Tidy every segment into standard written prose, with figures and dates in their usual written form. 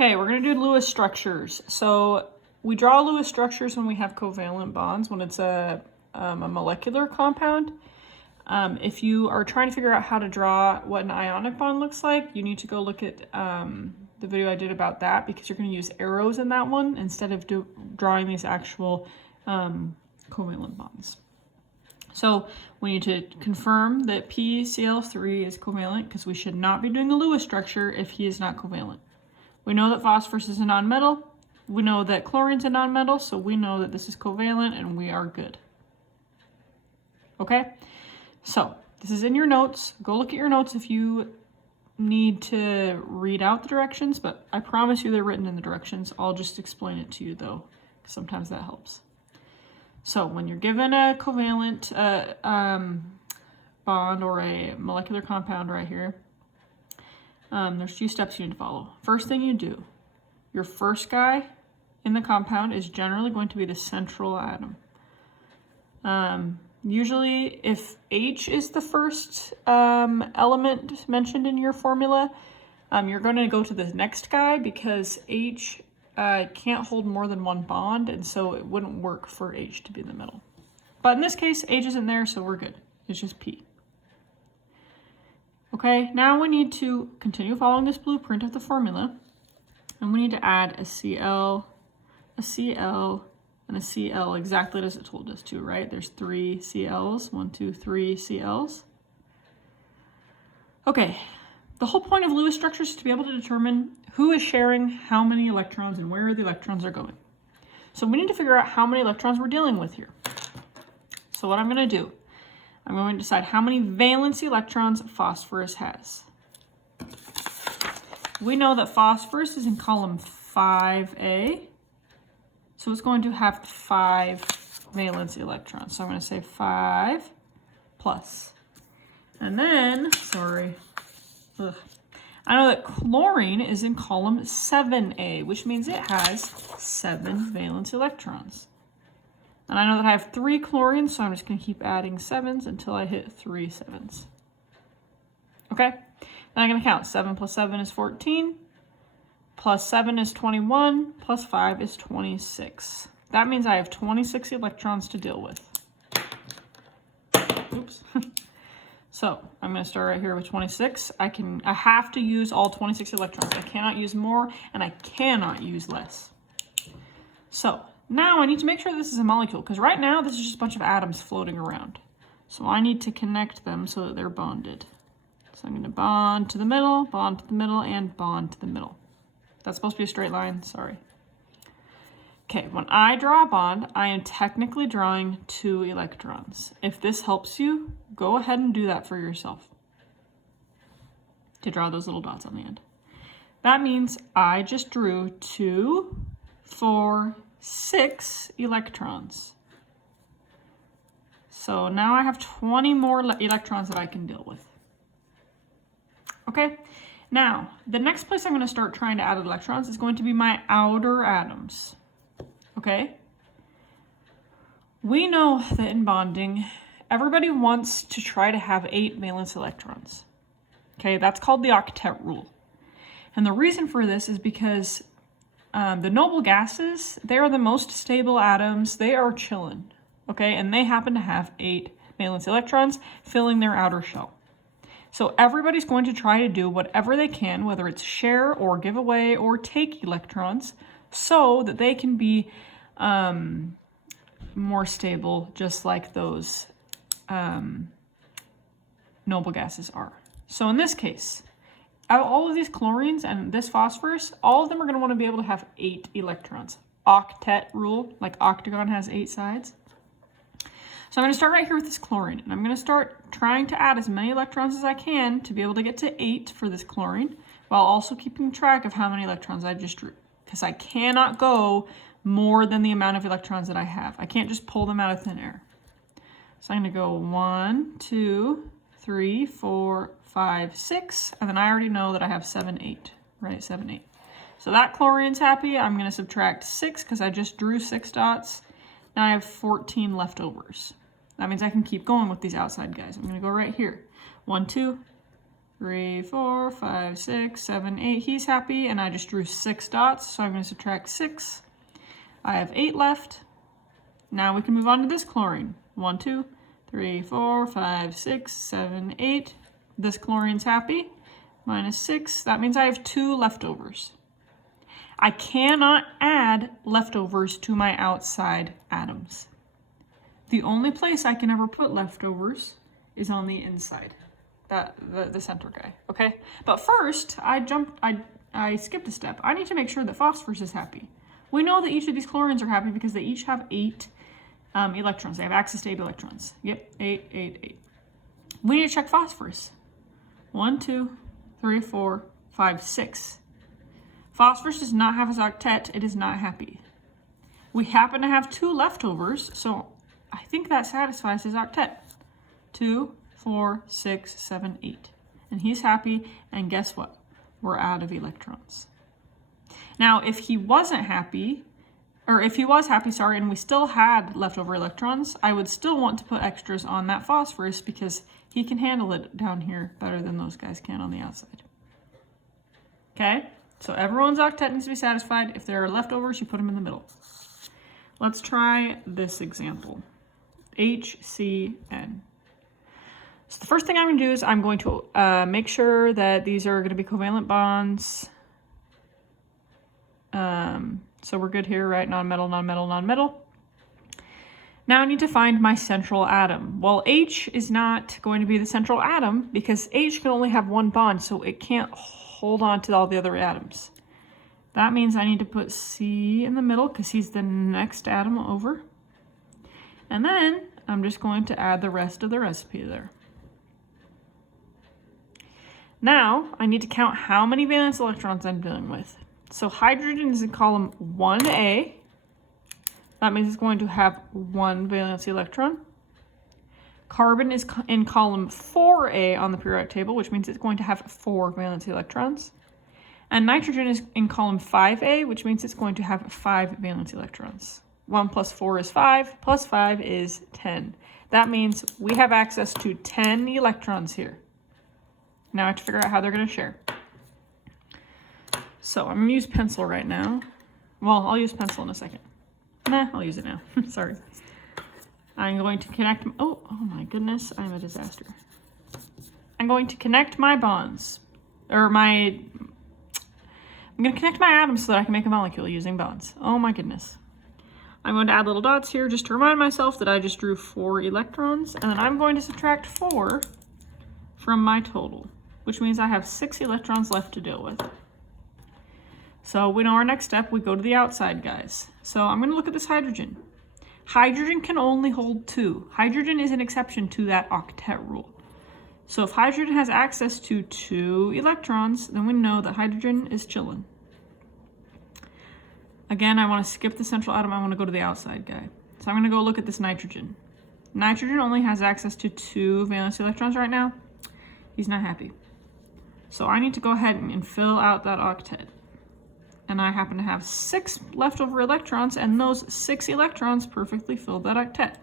Okay, we're going to do Lewis structures. So we draw Lewis structures when we have covalent bonds, when it's a molecular compound. If you are trying to figure out how to draw what an ionic bond looks like, you need to go look at the video I did about that, because you're going to use arrows in that one instead of drawing these actual covalent bonds. So we need to confirm that PCl3 is covalent, because we should not be doing a Lewis structure if he is not covalent. We know that phosphorus is a nonmetal. We know that chlorine's a nonmetal, so we know that this is covalent and we are good. Okay? So this is in your notes. Go look at your notes if you need to read out the directions, but I promise you they're written in the directions. I'll just explain it to you though, because sometimes that helps. So when you're given a covalent bond or a molecular compound right here, there's 2 steps you need to follow. First thing you do, your first guy in the compound is generally going to be the central atom. Usually if H is the first element mentioned in your formula, you're going to go to the next guy, because H can't hold more than 1 bond, and so it wouldn't work for H to be in the middle. But in this case, H isn't there, so we're good. It's just P. Okay, now we need to continue following this blueprint of the formula, and we need to add a Cl, and a Cl exactly as it told us to, right? There's 3 Cls, 1, 2, 3 Cls. Okay, the whole point of Lewis structures is to be able to determine who is sharing how many electrons and where the electrons are going. So we need to figure out how many electrons we're dealing with here. So what I'm going to do, I'm going to decide how many valence electrons phosphorus has. We know that phosphorus is in column 5A, so it's going to have 5 valence electrons. So I'm going to say 5 plus. And then, I know that chlorine is in column 7A, which means it has 7 valence electrons. And I know that I have 3 chlorines, so I'm just going to keep adding 7s until I hit 3 7s. Okay? Then I'm going to count. 7 plus 7 is 14, plus 7 is 21, plus 5 is 26. That means I have 26 electrons to deal with. Oops. So I'm going to start right here with 26. I have to use all 26 electrons. I cannot use more, and I cannot use less. So now I need to make sure this is a molecule, because right now this is just a bunch of atoms floating around. So I need to connect them so that they're bonded. So I'm going to bond to the middle, and bond to the middle. That's supposed to be a straight line, sorry. Okay, when I draw a bond, I am technically drawing 2 electrons. If this helps you, go ahead and do that for yourself, to draw those little dots on the end. That means I just drew 2, 4, 6 electrons. So now I have 20 more electrons that I can deal with. Okay, now the next place I'm going to start trying to add electrons is going to be my outer atoms. Okay, we know that in bonding, everybody wants to try to have 8 valence electrons. Okay, that's called the octet rule. And the reason for this is because the noble gases, they are the most stable atoms. They are chilling, okay? And they happen to have 8 valence electrons filling their outer shell. So everybody's going to try to do whatever they can, whether it's share or give away or take electrons, so that they can be more stable, just like those noble gases are. So in this case, out of all of these chlorines and this phosphorus, all of them are going to want to be able to have 8 electrons. Octet rule, like octagon has 8 sides. So I'm going to start right here with this chlorine, and I'm going to start trying to add as many electrons as I can to be able to get to 8 for this chlorine, while also keeping track of how many electrons I just drew, because I cannot go more than the amount of electrons that I have. I can't just pull them out of thin air. So I'm going to go 1, 2, 3, 4, 5, 6, and then I already know that I have 7, 8, right? 7, 8. So that chlorine's happy. I'm going to subtract 6 because I just drew 6 dots. Now I have 14 leftovers. That means I can keep going with these outside guys. I'm going to go right here. 1, 2, 3, 4, 5, 6, 7, 8. He's happy, and I just drew 6 dots, so I'm going to subtract 6. I have 8 left. Now we can move on to this chlorine. 1, 2, 3, 4, 5, 6, 7, 8. This chlorine's happy. Minus 6. That means I have 2 leftovers. I cannot add leftovers to my outside atoms. The only place I can ever put leftovers is on the inside, the center guy, okay? But first, I skipped a step. I need to make sure that phosphorus is happy. We know that each of these chlorines are happy because they each have 8 electrons. They have access to 8 electrons. Yep, 8, 8, 8. We need to check phosphorus. 1, 2, 3, 4, 5, 6. Phosphorus does not have his octet. It is not happy. We happen to have 2 leftovers, so I think that satisfies his octet. 2, 4, 6, 7, 8. And he's happy, and guess what? We're out of electrons. Now, if he wasn't happy, or if he was happy, sorry, and we still had leftover electrons, I would still want to put extras on that phosphorus because he can handle it down here better than those guys can on the outside. Okay? So everyone's octet needs to be satisfied. If there are leftovers, you put them in the middle. Let's try this example. HCN. So the first thing I'm going to do is I'm going to make sure that these are going to be covalent bonds. So we're good here, right? Non-metal, non-metal, non-metal. Now I need to find my central atom. Well, H is not going to be the central atom because H can only have 1 bond, so it can't hold on to all the other atoms. That means I need to put C in the middle because he's the next atom over. And then I'm just going to add the rest of the recipe there. Now I need to count how many valence electrons I'm dealing with. So hydrogen is in column 1A. That means it's going to have 1 valence electron. Carbon is in column 4A on the periodic table, which means it's going to have 4 valence electrons. And nitrogen is in column 5A, which means it's going to have 5 valence electrons. 1 plus 4 is 5, plus 5 is 10. That means we have access to 10 electrons here. Now I have to figure out how they're going to share. So I'm going to use pencil right now. Well, I'll use pencil in a second. Nah, I'll use it now. Sorry. I'm going to connect... Oh my goodness, I'm a disaster. I'm going to connect my bonds. I'm going to connect my atoms so that I can make a molecule using bonds. Oh my goodness. I'm going to add little dots here just to remind myself that I just drew 4 electrons. And then I'm going to subtract 4 from my total, which means I have 6 electrons left to deal with. So we know our next step, we go to the outside guys. So I'm going to look at this hydrogen. Hydrogen can only hold 2. Hydrogen is an exception to that octet rule. So if hydrogen has access to 2 electrons, then we know that hydrogen is chilling. Again, I want to skip the central atom, I want to go to the outside guy. So I'm going to go look at this nitrogen. Nitrogen only has access to 2 valence electrons right now. He's not happy. So I need to go ahead and fill out that octet. And I happen to have 6 leftover electrons, and those 6 electrons perfectly fill that octet.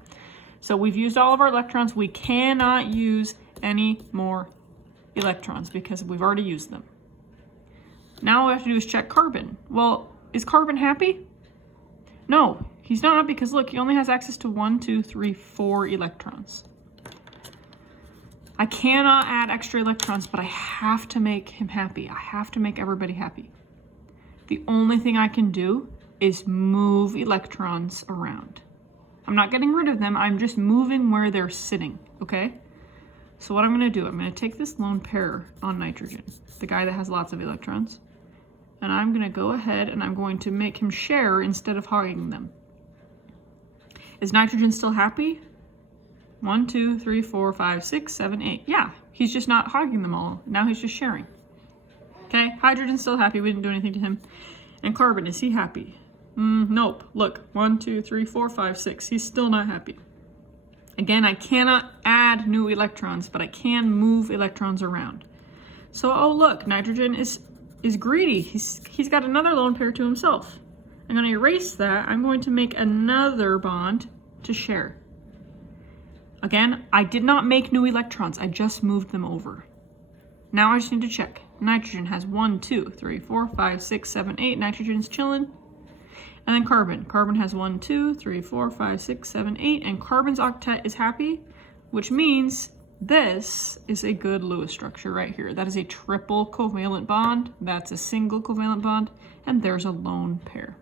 So we've used all of our electrons. We cannot use any more electrons because we've already used them. Now all we have to do is check carbon. Well, is carbon happy? No, he's not, because look, he only has access to 1, 2, 3, 4 electrons. I cannot add extra electrons, but I have to make him happy. I have to make everybody happy. The only thing I can do is move electrons around. I'm not getting rid of them, I'm just moving where they're sitting, okay? So what I'm gonna do, I'm gonna take this lone pair on nitrogen, the guy that has lots of electrons, and I'm gonna go ahead and I'm going to make him share instead of hogging them. Is nitrogen still happy? 1, 2, 3, 4, 5, 6, 7, 8. Yeah, he's just not hogging them all. Now he's just sharing. Okay, hydrogen's still happy. We didn't do anything to him. And carbon, is he happy? Nope. Look, 1, 2, 3, 4, 5, 6. He's still not happy. Again, I cannot add new electrons, but I can move electrons around. So, oh look, nitrogen is greedy. He's got another lone pair to himself. I'm going to erase that. I'm going to make another bond to share. Again, I did not make new electrons. I just moved them over. Now I just need to check. Nitrogen has 1, 2, 3, 4, 5, 6, 7, 8. Nitrogen's chilling. And then carbon. Carbon has 1, 2, 3, 4, 5, 6, 7, 8. And carbon's octet is happy, which means this is a good Lewis structure right here. That is a triple covalent bond. That's a single covalent bond. And there's a lone pair.